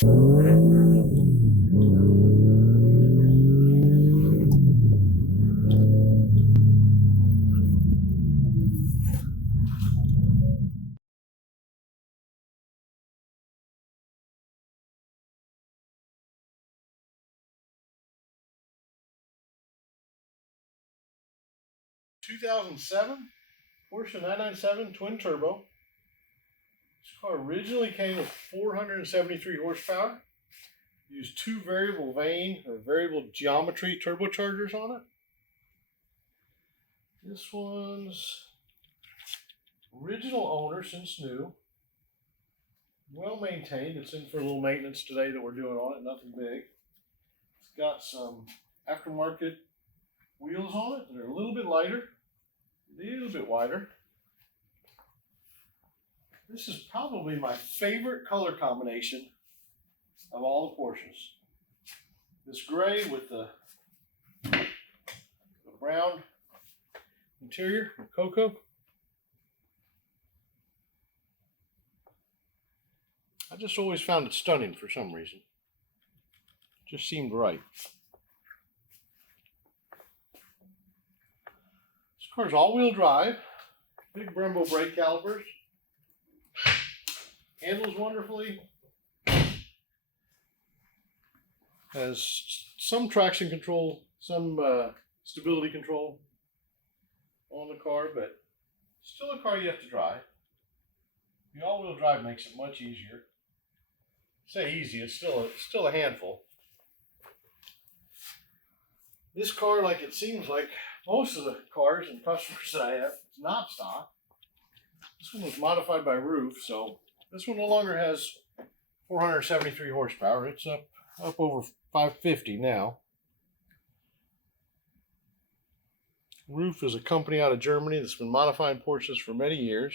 2007 Porsche 997 Twin Turbo. This car originally came with 473 horsepower. Used two variable vane or variable geometry turbochargers on it. This one's original owner since new. Well maintained. It's in for a little maintenance today that we're doing on it, nothing big. It's got some aftermarket wheels on it. They're a little bit lighter, a little bit wider. This is probably my favorite color combination of all the Porsches. This gray with the brown interior, cocoa. I just always found it stunning for some reason. Just seemed right. This car's all-wheel drive, big Brembo brake calipers, handles wonderfully, has some traction control, some stability control on the car, but still a car you have to drive. The all-wheel drive makes it much easier. Say easy, it's still a handful. This car, like it seems like most of the cars and customers that I have, it's not stock. This one was modified by Ruf, so this one no longer has 473 horsepower. It's up over 550 now. Ruf is a company out of Germany that's been modifying Porsches for many years.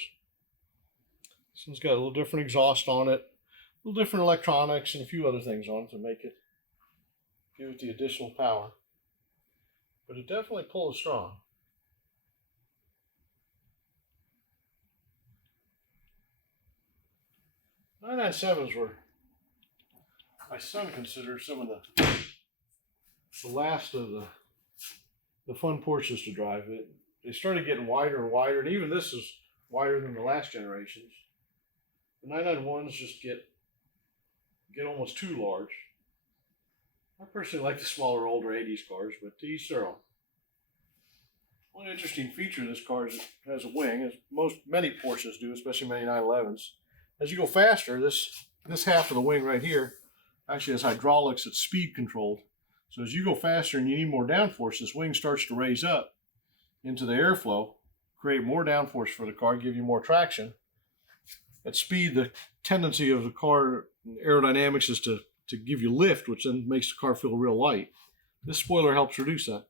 This one's got a little different exhaust on it, a little different electronics, and a few other things on it to make it, give it the additional power. But it definitely pulls strong. 997s were, my son considers some of the last of the fun Porsches to drive. They started getting wider and wider, and even this is wider than the last generations. The 991s just get almost too large. I personally like the smaller, older 80s cars, but to each their own. One interesting feature of this car is it has a wing, as many Porsches do, especially many 911s. As you go faster, this half of the wing right here actually has hydraulics that's speed controlled. So as you go faster and you need more downforce, this wing starts to raise up into the airflow, create more downforce for the car, give you more traction. At speed, the tendency of the car aerodynamics is to give you lift, which then makes the car feel real light. This spoiler helps reduce that.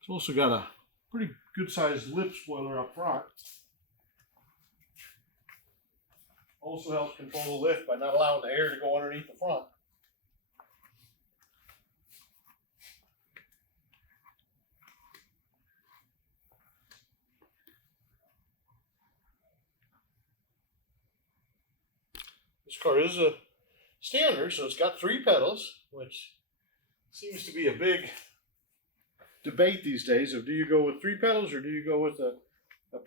It's also got a pretty good sized lip spoiler up front. Also helps control the lift by not allowing the air to go underneath the front. This car is a standard, so it's got 3 pedals, which seems to be a big debate these days of do you go with 3 pedals or do you go with a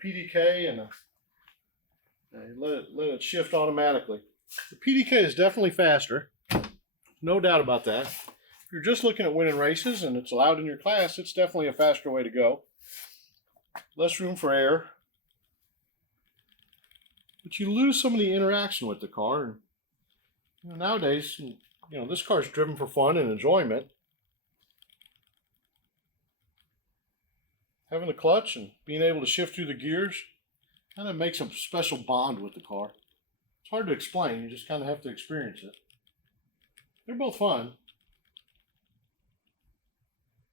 PDK and let it shift automatically. The PDK is definitely faster, no doubt about that. If you're just looking at winning races and it's allowed in your class, it's definitely a faster way to go. Less room for air. But you lose some of the interaction with the car. And, nowadays, this car is driven for fun and enjoyment. Having the clutch and being able to shift through the gears kind of makes a special bond with the car. It's hard to explain. You just kind of have to experience it. They're both fun.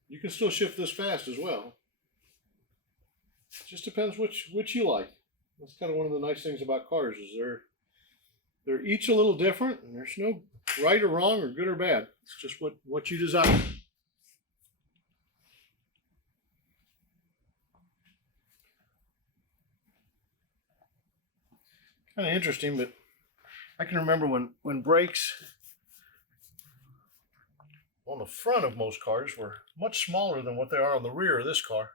You can still shift this fast as well. It just depends which you like. That's kind of one of the nice things about cars is they're each a little different, and there's no right or wrong or good or bad. It's just what you desire. Kind of interesting, but I can remember when brakes on the front of most cars were much smaller than what they are on the rear of this car.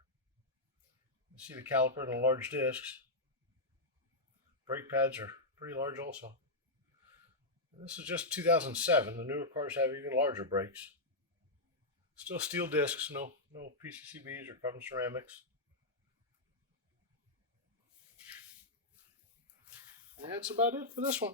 You see the caliper and the large discs. Brake pads are pretty large also. And this is just 2007. The newer cars have even larger brakes. Still steel discs, no PCCBs or carbon ceramics. And that's about it for this one.